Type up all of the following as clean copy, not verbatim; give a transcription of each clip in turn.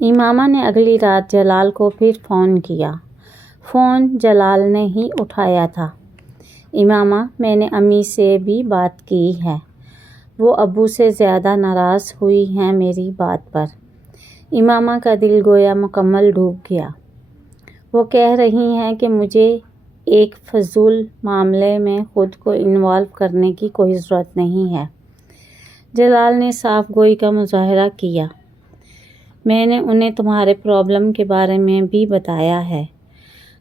امامہ نے اگلی رات جلال کو پھر فون کیا۔ فون جلال نے ہی اٹھایا تھا۔ امامہ، میں نے امی سے بھی بات کی ہے، وہ ابو سے زیادہ ناراض ہوئی ہیں میری بات پر۔ امامہ کا دل گویا مکمل ڈوب گیا۔ وہ کہہ رہی ہیں کہ مجھے ایک فضول معاملے میں خود کو انوالو کرنے کی کوئی ضرورت نہیں ہے۔ جلال نے صاف گوئی کا مظاہرہ کیا۔ میں نے انہیں تمہارے پرابلم کے بارے میں بھی بتایا ہے،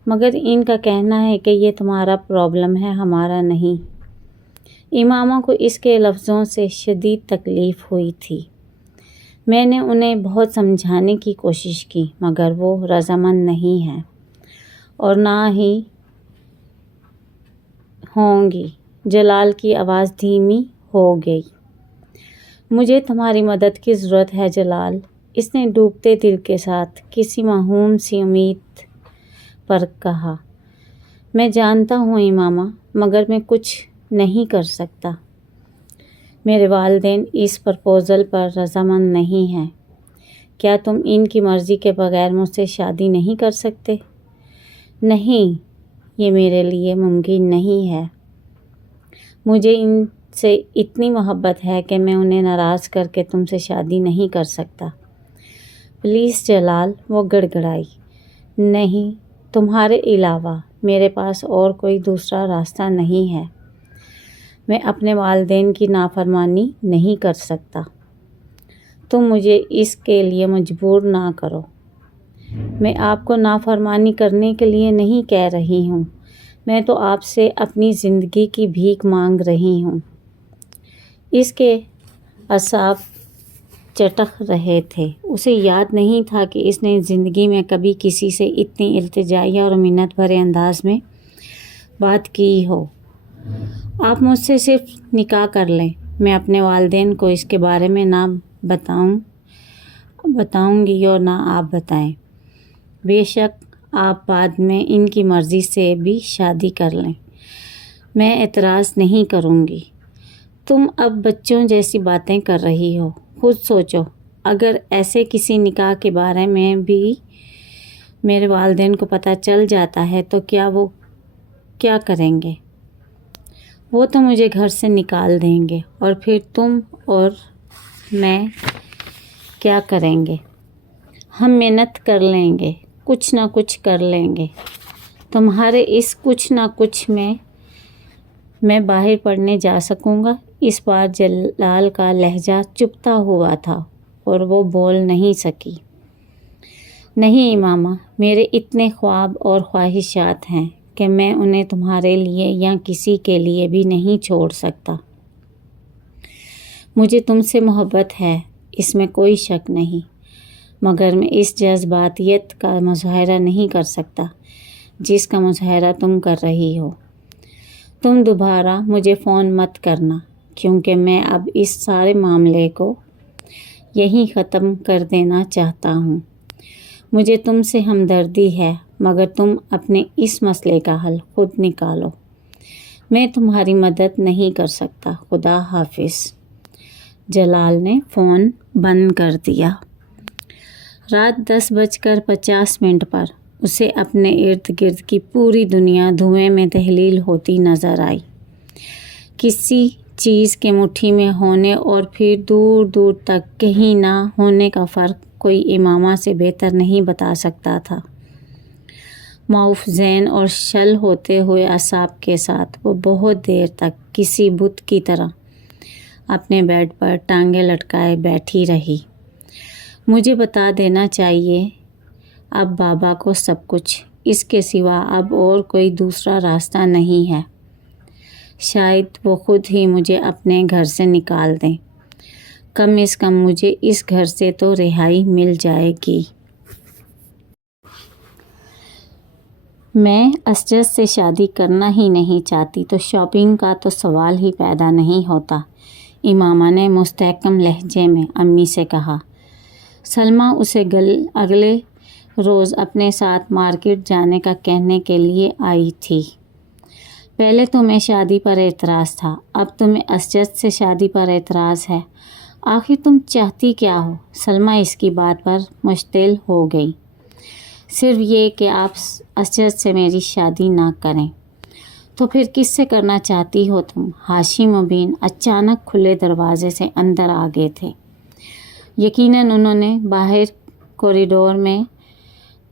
مگر ان کا کہنا ہے کہ یہ تمہارا پرابلم ہے، ہمارا نہیں۔ امامہ کو اس کے لفظوں سے شدید تکلیف ہوئی تھی۔ میں نے انہیں بہت سمجھانے کی کوشش کی، مگر وہ رضامند نہیں ہیں اور نہ ہی ہوں گی۔ جلال کی آواز دھیمی ہو گئی۔ مجھے تمہاری مدد کی ضرورت ہے جلال، اس نے ڈوبتے دل کے ساتھ کسی موہوم سی امید پر کہا۔ میں جانتا ہوں امامہ، مگر میں کچھ نہیں کر سکتا۔ میرے والدین اس پرپوزل پر رضامند نہیں ہیں۔ کیا تم ان کی مرضی کے بغیر مجھ سے شادی نہیں کر سکتے؟ نہیں، یہ میرے لیے ممکن نہیں ہے۔ مجھے ان سے اتنی محبت ہے کہ میں انہیں ناراض کر کے تم سے شادی نہیں کر سکتا۔ پلیز جلال، وہ گڑگڑائی۔ نہیں، تمہارے علاوہ میرے پاس اور کوئی دوسرا راستہ نہیں ہے۔ میں اپنے والدین کی نافرمانی نہیں کر سکتا۔ تم مجھے اس کے لیے مجبور نہ کرو۔ میں آپ کو نافرمانی کرنے کے لیے نہیں کہہ رہی ہوں، میں تو آپ سے اپنی زندگی کی بھیک مانگ رہی ہوں۔ اس کے اعصاب چٹخ رہے تھے۔ اسے یاد نہیں تھا کہ اس نے زندگی میں کبھی کسی سے اتنی التجائیہ اور منت بھرے انداز میں بات کی ہو۔ آپ مجھ سے صرف نکاح کر لیں، میں اپنے والدین کو اس کے بارے میں نہ بتاؤں گی اور نہ آپ بتائیں۔ بے شک آپ بعد میں ان کی مرضی سے بھی شادی کر لیں، میں اعتراض نہیں کروں گی۔ تم اب بچوں جیسی باتیں کر رہی ہو۔ خود سوچو، اگر ایسے کسی نکاح کے بارے میں بھی میرے والدین کو پتہ چل جاتا ہے تو وہ کیا کریں گے؟ وہ تو مجھے گھر سے نکال دیں گے، اور پھر تم اور میں کیا کریں گے؟ ہم محنت کر لیں گے، کچھ نہ کچھ کر لیں گے۔ تمہارے اس کچھ نہ کچھ میں باہر پڑھنے جا سکوں گا۔ اس بار جلال کا لہجہ چبھتا ہوا تھا اور وہ بول نہیں سکی۔ نہیں امامہ، میرے اتنے خواب اور خواہشات ہیں کہ میں انہیں تمہارے لیے یا کسی کے لیے بھی نہیں چھوڑ سکتا۔ مجھے تم سے محبت ہے، اس میں کوئی شک نہیں، مگر میں اس جذباتیت کا مظاہرہ نہیں کر سکتا جس کا مظاہرہ تم کر رہی ہو۔ تم دوبارہ مجھے فون مت کرنا، کیونکہ میں اب اس سارے معاملے کو یہیں ختم کر دینا چاہتا ہوں۔ مجھے تم سے ہمدردی ہے، مگر تم اپنے اس مسئلے کا حل خود نکالو۔ میں تمہاری مدد نہیں کر سکتا۔ خدا حافظ۔ جلال نے فون بند کر دیا۔ رات 10:50 پر اسے اپنے ارد گرد کی پوری دنیا دھوئیں میں تحلیل ہوتی نظر آئی۔ کسی چیز کے مٹھی میں ہونے اور پھر دور دور تک کہیں نہ ہونے کا فرق کوئی امامہ سے بہتر نہیں بتا سکتا تھا۔ معاف ذہن اور شل ہوتے ہوئے اعصاب کے ساتھ وہ بہت دیر تک کسی بت کی طرح اپنے بیڈ پر ٹانگیں لٹکائے بیٹھی رہی۔ مجھے بتا دینا چاہیے اب بابا کو سب کچھ، اس کے سوا اب اور کوئی دوسرا راستہ نہیں ہے۔ شاید وہ خود ہی مجھے اپنے گھر سے نکال دیں، کم از کم مجھے اس گھر سے تو رہائی مل جائے گی۔ میں اسجد سے شادی کرنا ہی نہیں چاہتی تو شاپنگ کا تو سوال ہی پیدا نہیں ہوتا، امامہ نے مستحکم لہجے میں امی سے کہا۔ سلمیٰ اسے اگلے روز اپنے ساتھ مارکیٹ جانے کا کہنے کے لیے آئی تھی۔ پہلے تمہیں شادی پر اعتراض تھا، اب تمہیں اسجد سے شادی پر اعتراض ہے۔ آخر تم چاہتی کیا ہو؟ سلمیٰ اس کی بات پر مشتعل ہو گئی۔ صرف یہ کہ آپ اسجد سے میری شادی نہ کریں۔ تو پھر کس سے کرنا چاہتی ہو تم؟ ہاشم بن اچانک کھلے دروازے سے اندر آ گئے تھے۔ یقیناً انہوں نے باہر کوریڈور میں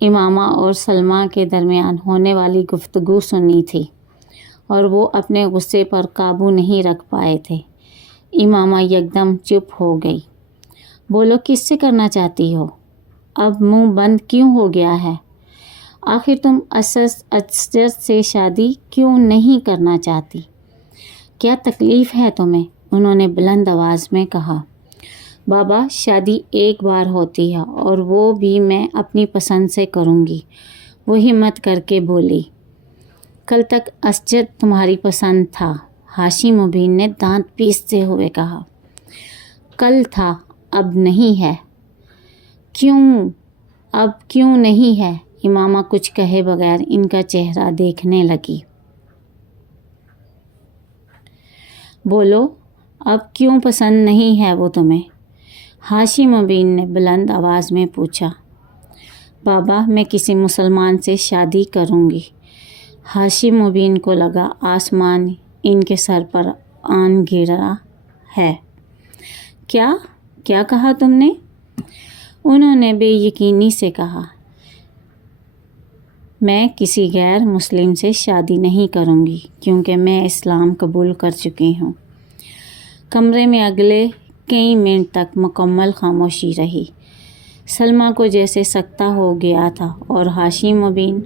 امامہ اور سلمیٰ کے درمیان ہونے والی گفتگو سنی تھی اور وہ اپنے غصے پر قابو نہیں رکھ پائے تھے۔ امامہ یکدم چپ ہو گئی۔ بولو، کس سے کرنا چاہتی ہو؟ اب منہ بند کیوں ہو گیا ہے؟ آخر تم اسجد سے شادی کیوں نہیں کرنا چاہتی؟ کیا تکلیف ہے تمہیں؟ انہوں نے بلند آواز میں کہا۔ بابا، شادی ایک بار ہوتی ہے اور وہ بھی میں اپنی پسند سے کروں گی، وہ ہمت کر کے بولی۔ کل تک اسجد تمہاری پسند تھا، ہاشم بن نے دانت پیستے ہوئے کہا۔ کل تھا، اب نہیں ہے۔ کیوں؟ اب کیوں نہیں ہے؟ امامہ کچھ کہے بغیر ان کا چہرہ دیکھنے لگی۔ بولو، اب کیوں پسند نہیں ہے وہ تمہیں؟ ہاشم بن نے بلند آواز میں پوچھا۔ بابا، میں کسی مسلمان سے شادی کروں گی۔ ہاشم بن کو لگا آسمان ان کے سر پر آن گرا ہے۔ کیا کہا تم نے؟ انہوں نے بے یقینی سے کہا۔ میں کسی غیر مسلم سے شادی نہیں کروں گی کیونکہ میں اسلام قبول کر چکی ہوں۔ کمرے میں اگلے کئی منٹ تک مکمل خاموشی رہی۔ سلمیٰ کو جیسے سکتہ ہو گیا تھا اور ہاشم بن،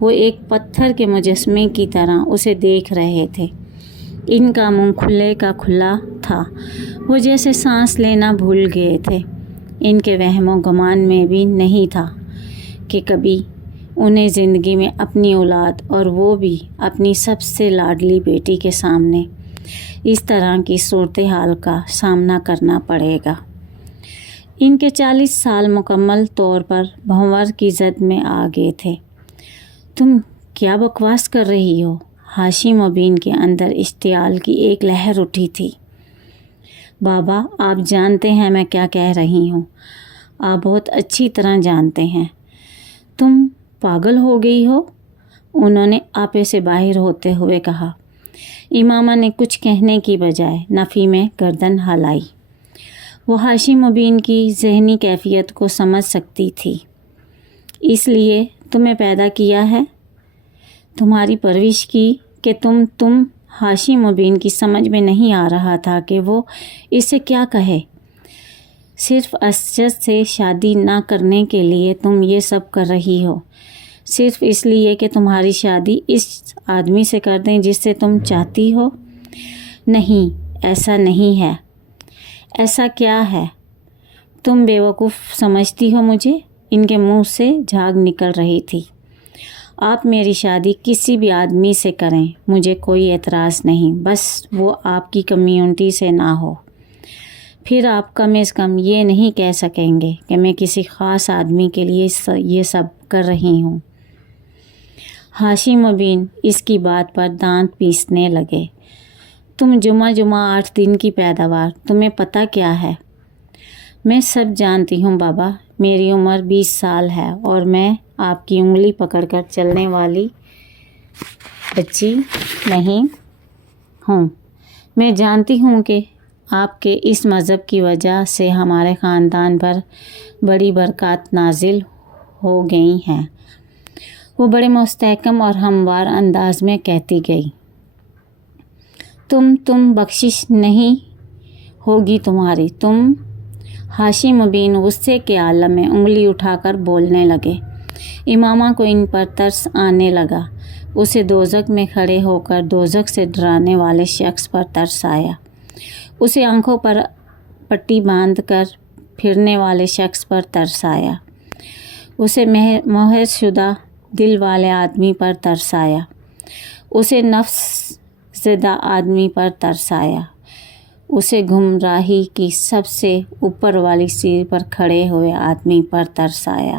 وہ ایک پتھر کے مجسمے کی طرح اسے دیکھ رہے تھے۔ ان کا منہ کھلے کا کھلا تھا، وہ جیسے سانس لینا بھول گئے تھے۔ ان کے وہم و گمان میں بھی نہیں تھا کہ کبھی انہیں زندگی میں اپنی اولاد اور وہ بھی اپنی سب سے لاڈلی بیٹی کے سامنے اس طرح کی صورتحال کا سامنا کرنا پڑے گا۔ ان کے 40 سال مکمل طور پر بھنور کی زد میں آ گئے تھے۔ تم کیا بکواس کر رہی ہو؟ ہاشم بن کے اندر اشتعال کی ایک لہر اٹھی تھی۔ بابا، آپ جانتے ہیں میں کیا کہہ رہی ہوں، آپ بہت اچھی طرح جانتے ہیں۔ تم پاگل ہو گئی ہو؟ انہوں نے آپے سے باہر ہوتے ہوئے کہا۔ امامہ نے کچھ کہنے کی بجائے نفی میں گردن ہلائی۔ وہ ہاشم بن کی ذہنی کیفیت کو سمجھ سکتی تھی۔ اس لیے تمہیں پیدا کیا ہے، تمہاری پرورش کی کہ تم ہاشم بن کی سمجھ میں نہیں آ رہا تھا کہ وہ اس سے کیا کہے۔ صرف اسجد سے شادی نہ کرنے کے لیے تم یہ سب کر رہی ہو، صرف اس لیے کہ تمہاری شادی اس آدمی سے کر دیں جس سے تم چاہتی ہو۔ نہیں، ایسا نہیں ہے۔ ایسا کیا ہے؟ تم بیوقوف سمجھتی ہو مجھے؟ ان کے منہ سے جھاگ نکل رہی تھی۔ آپ میری شادی کسی بھی آدمی سے کریں، مجھے کوئی اعتراض نہیں، بس وہ آپ کی کمیونٹی سے نہ ہو۔ پھر آپ کم از کم یہ نہیں کہہ سکیں گے کہ میں کسی خاص آدمی کے لیے یہ سب کر رہی ہوں۔ ہاشم بن اس کی بات پر دانت پیسنے لگے۔ تم جمعہ 8 دن کی پیداوار، تمہیں پتہ کیا ہے؟ میں سب جانتی ہوں بابا، میری عمر 20 سال ہے اور میں آپ کی انگلی پکڑ کر چلنے والی بچی نہیں ہوں۔ میں جانتی ہوں کہ آپ کے اس مذہب کی وجہ سے ہمارے خاندان پر بڑی برکات نازل ہو گئی ہیں۔ وہ بڑے مستحکم اور ہموار انداز میں کہتی گئی۔ تم بخشش نہیں ہوگی تمہاری، تم۔ ہاشم بن غصے کے عالم میں انگلی اٹھا کر بولنے لگے۔ امامہ کو ان پر ترس آنے لگا۔ اسے دوزخ میں کھڑے ہو کر دوزخ سے ڈرانے والے شخص پر ترس آیا۔ اسے آنکھوں پر پٹی باندھ کر پھرنے والے شخص پر ترس آیا۔ اسے مہر شدہ دل والے آدمی پر ترس آیا۔ اسے نفس زدہ آدمی پر ترس آیا۔ اسے گمراہی کی سب سے اوپر والی سیڑھی پر کھڑے ہوئے آدمی پر ترس آیا۔